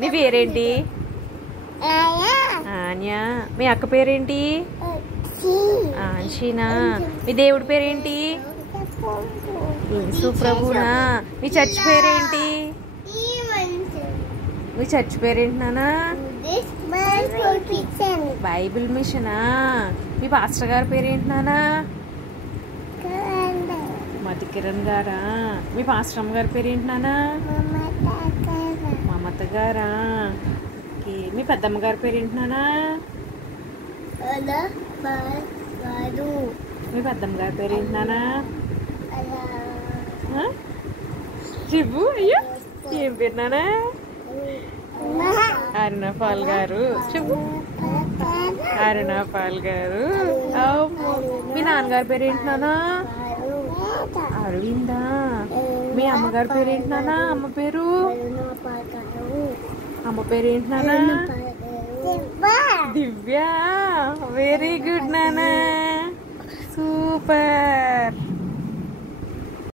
నీ పేరేంటి? ఆన్యా. మీ అక్క పేరేంటి? ఆన్షీనా. మీ దేవుడి పేరేంటి? యేసు ప్రభునా. మీ చర్చ్ పేరేంటి? మీ చర్చ్ పేరేంటి నానా? బైబిల్ మిషనా. మీ పాస్టర్ గారి పేరేంటి నానా? మధు కిరణ్ గారా. మీ పాస్టరమ్మ గారి పేరేంటి నానా? మమత గారా. ఓకే. మీ పెద్దమ్మ గారి పేరేంటి నానా? మీ పెద్దమ్మ గారి పేరేంటి నానా? చెప్పు. అయ్యో ఏం పేరు నానా? అరుణపాల్ గారు. చెప్పు. అరుణపాల్ గారు. మీ నాన్నగారి పేరేంటి నానా? అరవిందా. మీ అమ్మగారి పేరేంటి నానా? అమ్మ పేరు? అమ్మ పేరేంటి నానా? దివ్య. వెరీ గుడ్ నానా. సూపర్.